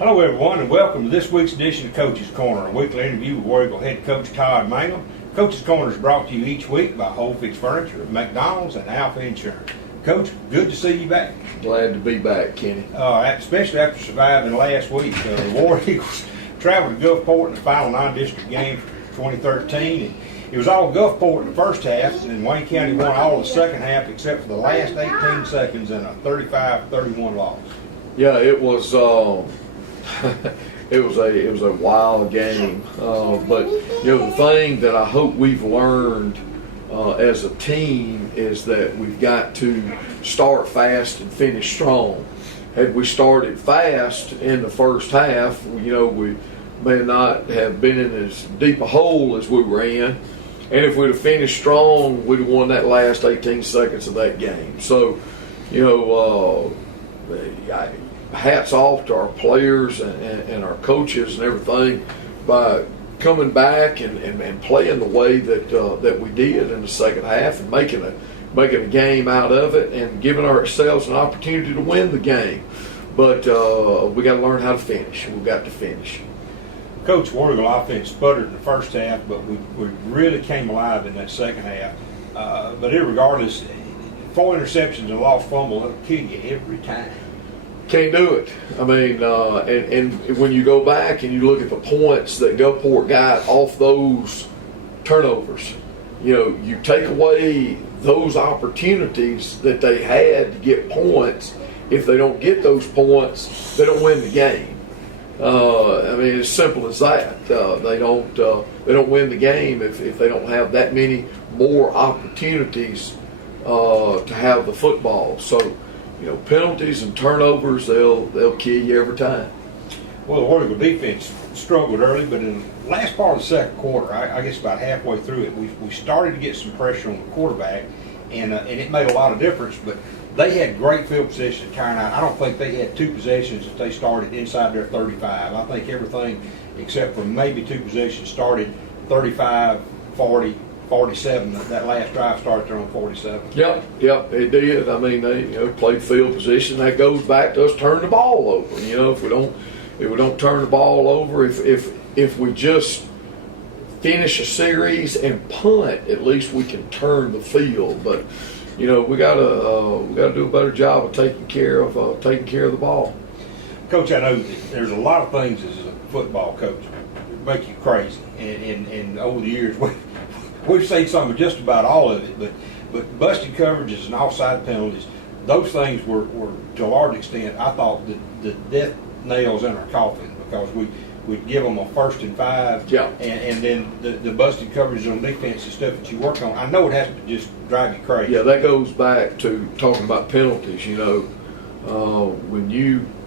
Hello everyone and welcome to this week's edition of Coach's Corner, a weekly interview with War Eagle head coach Todd Mangum. Coach's Corner is brought to you each week by Whole Fix Furniture, McDonald's, and Alpha Insurance. Coach, good to see you back. Glad to be back, Kenny. Especially after surviving last week. The War Eagles traveled to Gulfport in the final non-district game for 2013. And it was all Gulfport in the first half, and Wayne County won all the second half except for the last 18 seconds in a 35-31 loss. Yeah, it was. It was a wild game, but the thing that I hope we've learned as a team is that we've got to start fast and finish strong. Had we started fast in the first half, we may not have been in as deep a hole as we were in, and if we'd have finished strong, we'd have won that last 18 seconds of that game. So, hats off to our players and our coaches and everything by coming back and playing the way that we did in the second half and making a game out of it and giving ourselves an opportunity to win the game. But we got to learn how to finish. We've got to finish. Coach, War Eagle offense sputtered in the first half, but we really came alive in that second half. But irregardless, 4 interceptions and a lost fumble, it'll kill you every time. Can't do it. I mean, and when you go back and you look at the points that Gulfport got off those turnovers, you take away those opportunities that they had to get points. If they don't get those points, they don't win the game. I mean, it's simple as that. They don't win the game if they don't have that many more opportunities to have the football. So, penalties and turnovers, they'll kill you every time. Well, the War Eagle defense struggled early, but in the last part of the second quarter, I guess about halfway through it, we started to get some pressure on the quarterback, and it made a lot of difference. But they had great field position at turn out. I don't think they had 2 possessions that they started inside their 35. I think everything except for maybe 2 possessions started 35, 40, 47. That last drive started there on 47. Yep, it did. I mean, they played field position. That goes back to us turning the ball over. If we don't turn the ball over, if we just finish a series and punt, at least we can turn the field. But we gotta do a better job of taking care of the ball. Coach, I know that there's a lot of things as a football coach that make you crazy, and over the years we've seen some of just about all of it, but busted coverages and offside penalties, those things were to a large extent, I thought, the death nails in our coffin, because we'd give them a 1st and 5, yeah, and then the busted coverages on defense and stuff that you work on. I know it has to just drive you crazy. Yeah, that goes back to talking about penalties.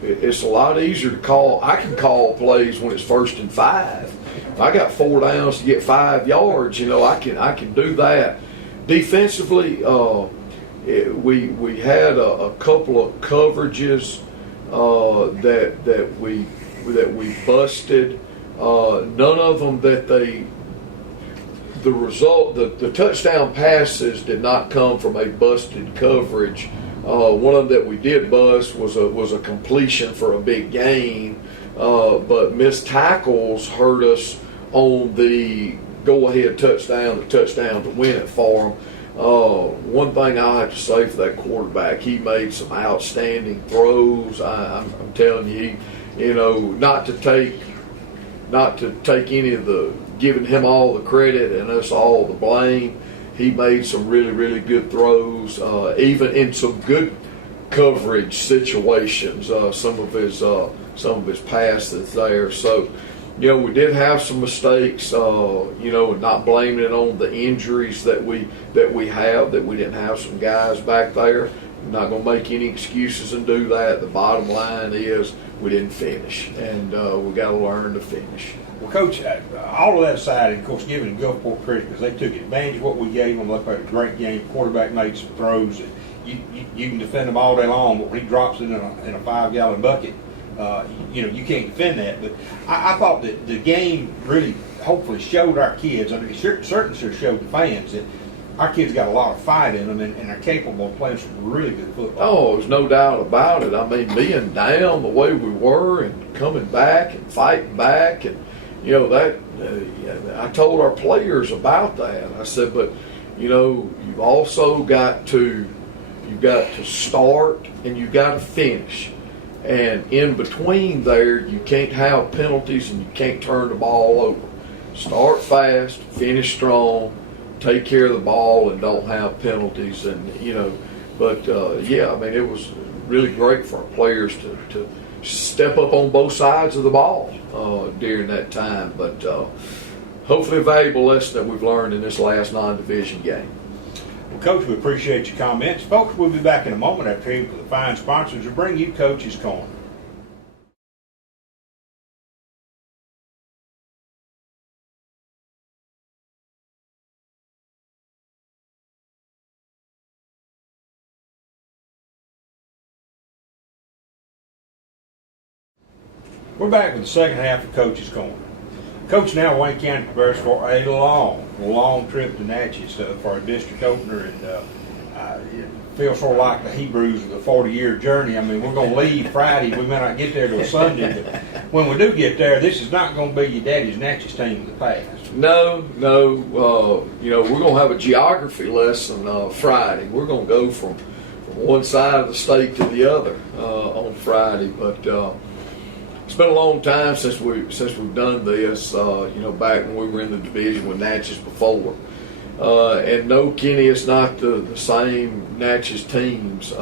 It's a lot easier to call. I can call plays when it's 1st and 5. If I got 4 downs to get 5 yards, I can do that. Defensively, we had a couple of coverages that we busted. None of them the touchdown passes did not come from a busted coverage. One of them that we did bust was a completion for a big gain, but missed tackles hurt us on the go-ahead touchdown, the touchdown to win it for them. One thing I have to say for that quarterback, he made some outstanding throws. I'm telling you, not to take any of the giving him all the credit and us all the blame. He made some really, really good throws, even in some good coverage situations. Some of his passes there. So, we did have some mistakes. Not blaming it on the injuries that we have. That we didn't have some guys back there. I'm not going to make any excuses and do that. The bottom line is we didn't finish, and we got to learn to finish. Well, Coach, all of that aside, and of course, giving Gulfport credit because they took advantage of what we gave them. They played a great game. Quarterback made some throws. And you can defend them all day long, but when he drops it in a 5-gallon bucket, you can't defend that. But I thought that the game really, hopefully, showed our kids. I mean, it certainly showed the fans that our kids got a lot of fight in them, and are capable of playing some really good football. Oh, there's no doubt about it. I mean, being down the way we were and coming back and fighting back, and that I told our players about that. I said, but you've also got to start and you've got to finish, and in between there, you can't have penalties and you can't turn the ball over. Start fast, finish strong, take care of the ball, and don't have penalties. And but yeah, I mean, it was really great for our players to step up on both sides of the ball during that time. But hopefully a valuable lesson that we've learned in this last non-division game. Well, Coach, we appreciate your comments. Folks, we'll be back in a moment after hearing from the fine sponsors to bring you Coach's Corner. We're back with the second half of Coach's Corner. Coach, now Wayne County prepares for a long trip to Natchez for a district opener, and it feels sort of like the Hebrews of the 40-year journey. I mean, we're going to leave Friday. We may not get there till Sunday, but when we do get there, this is not going to be your daddy's Natchez team of the past. No. We're going to have a geography lesson Friday. We're going to go from one side of the state to the other on Friday, but it's been a long time since we've done this. Back when we were in the division with Natchez before, and no, Kenny, it's not the same Natchez teams,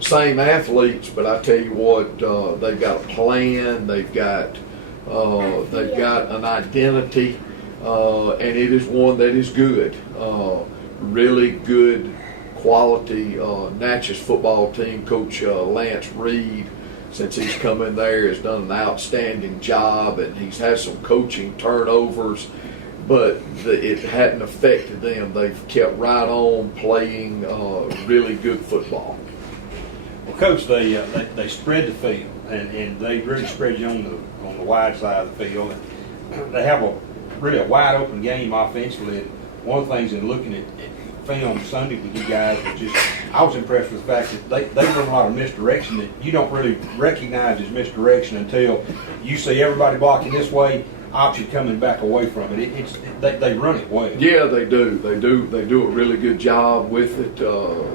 same athletes. But I tell you what, they've got a plan. They've got an identity, and it is one that is good. Really good quality Natchez football team. Coach Lance Reed, since he's come in there, has done an outstanding job, and he's had some coaching turnovers, but it hadn't affected them. They've kept right on playing really good football. Well, Coach, they spread the field, and they really spread you on the wide side of the field. And they have really a wide open game offensively. And one of the things in looking at film Sunday with you guys was just, I was impressed with the fact that they run a lot of misdirection that you don't really recognize as misdirection until you see everybody blocking this way, option coming back away from it. They run it well. Yeah, they do. They do a really good job with it.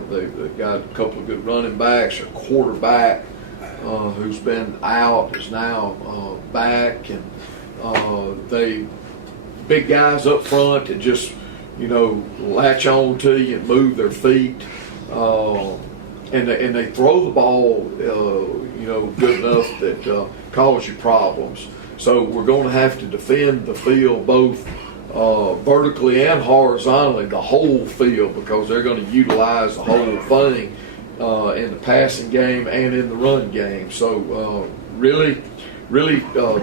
They've got a couple of good running backs. Their quarterback, who's been out, is now back, and they big guys up front that just latch on to you and move their feet, and they throw the ball, good enough that cause you problems. So we're going to have to defend the field both vertically and horizontally, the whole field, because they're going to utilize the whole thing in the passing game and in the run game. So really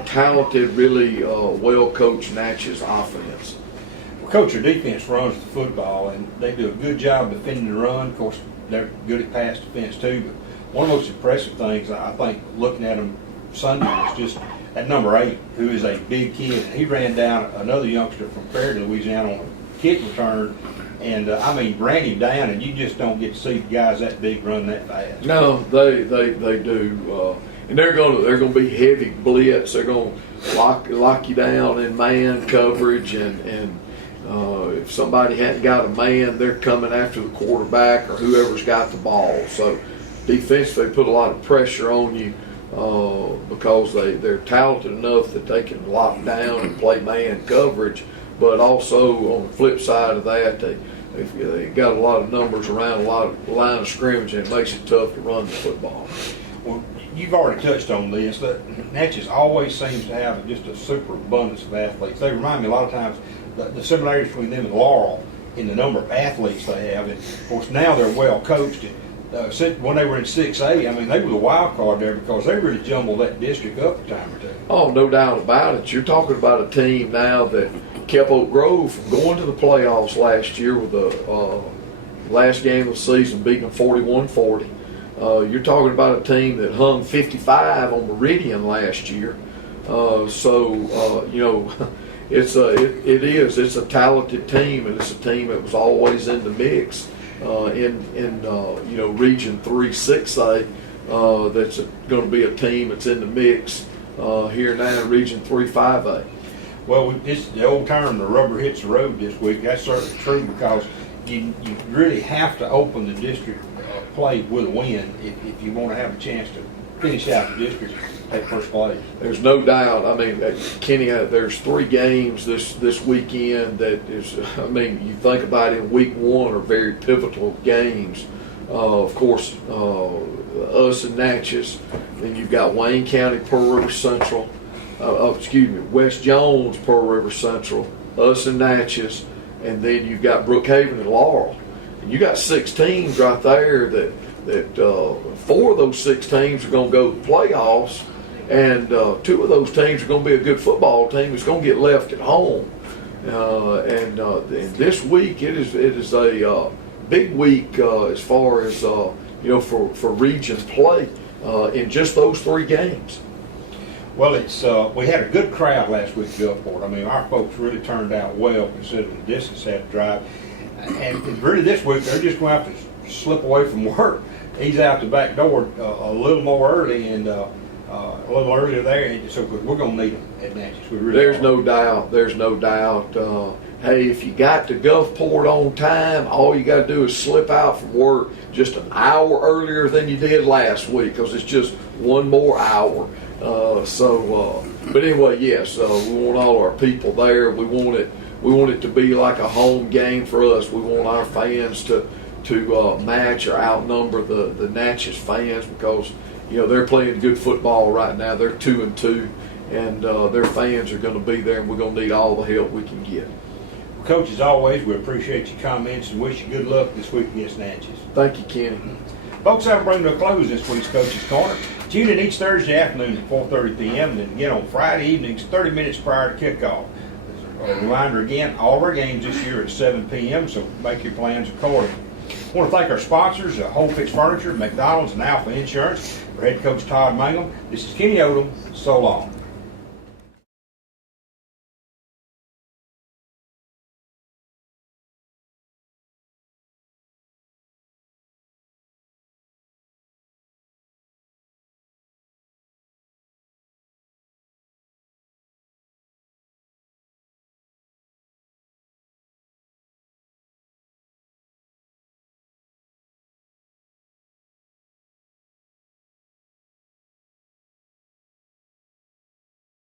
talented, really well-coached Natchez offense. Coach, your defense runs the football, and they do a good job defending the run. Of course, they're good at pass defense too. But one of the most impressive things, I think, looking at them Sunday was just at number 8, who is a big kid. He ran down another youngster from Prairie, Louisiana, on a kick return, and ran him down. And you just don't get to see guys that big run that fast. No, they do, and they're going to be heavy blitz. They're going to lock you down in man coverage, and if somebody hadn't got a man, they're coming after the quarterback or whoever's got the ball. So defensively, they put a lot of pressure on you because they're talented enough that they can lock down and play man coverage. But also on the flip side of that, they got a lot of numbers around a lot of line of scrimmage, and it makes it tough to run the football. Well, you've already touched on this. Natchez always seems to have just a super abundance of athletes. They remind me a lot of times the similarities between them and Laurel in the number of athletes they have. And of course, now they're well coached. When they were in 6A, they were the wild card there because they really jumbled that district up a time or two. Oh, no doubt about it. You're talking about a team now that kept Oak Grove from going to the playoffs last year with the last game of the season beating them 41-40. You're talking about a team that hung 55 on Meridian last year. It's a talented team, and it's a team that was always in the mix in Region 3 6A. That's going to be a team that's in the mix here now in Region 3 5A. Well, it's the old term, the rubber hits the road this week. That's certainly true because you really have to open the district play with a win if you want to have a chance to finish out the district at first place. There's no doubt. I mean, Kenny, there's 3 games this weekend that is, I mean, you think about it, in week 1 are very pivotal games. Of course, us and Natchez. Then you've got Wayne County, Pearl River Central. West Jones, Pearl River Central, us and Natchez, and then you've got Brookhaven and Laurel. And you got 6 teams right there that 4 of those 6 teams are going to go to the playoffs, and 2 of those teams are going to be a good football team that's going to get left at home. And this week it is a big week as far as for region play in just those 3 games. Well, we had a good crowd last week at Gulfport. I mean, our folks really turned out well considering the distance they had to drive. And really this week they're just going to have to slip away from work. He's out the back door a little more early and a little earlier there. And so we're going to need them at Natchez. There's no doubt. Hey, if you got to Gulfport on time, all you got to do is slip out from work just an hour earlier than you did last week, because it's just one more hour. But anyway, yes, we want all our people there. We want it to be like a home game for us. We want our fans to match or outnumber the Natchez fans, because they're playing good football right now. They're 2-2, and their fans are going to be there, and we're going to need all the help we can get. Coach, as always, we appreciate your comments and wish you good luck this week against Natchez. Thank you, Kenny. Folks, that'll bring to a close this week's Coach's Corner. Tune in each Thursday afternoon at 4:30 p.m. and then again on Friday evenings 30 minutes prior to kickoff. A reminder again, all of our games this year at 7 p.m., so make your plans accordingly. I want to thank our sponsors, Whole Fix Furniture, McDonald's, and Alpha Insurance. For head coach Todd Mangum, this is Kenny Odom. So long.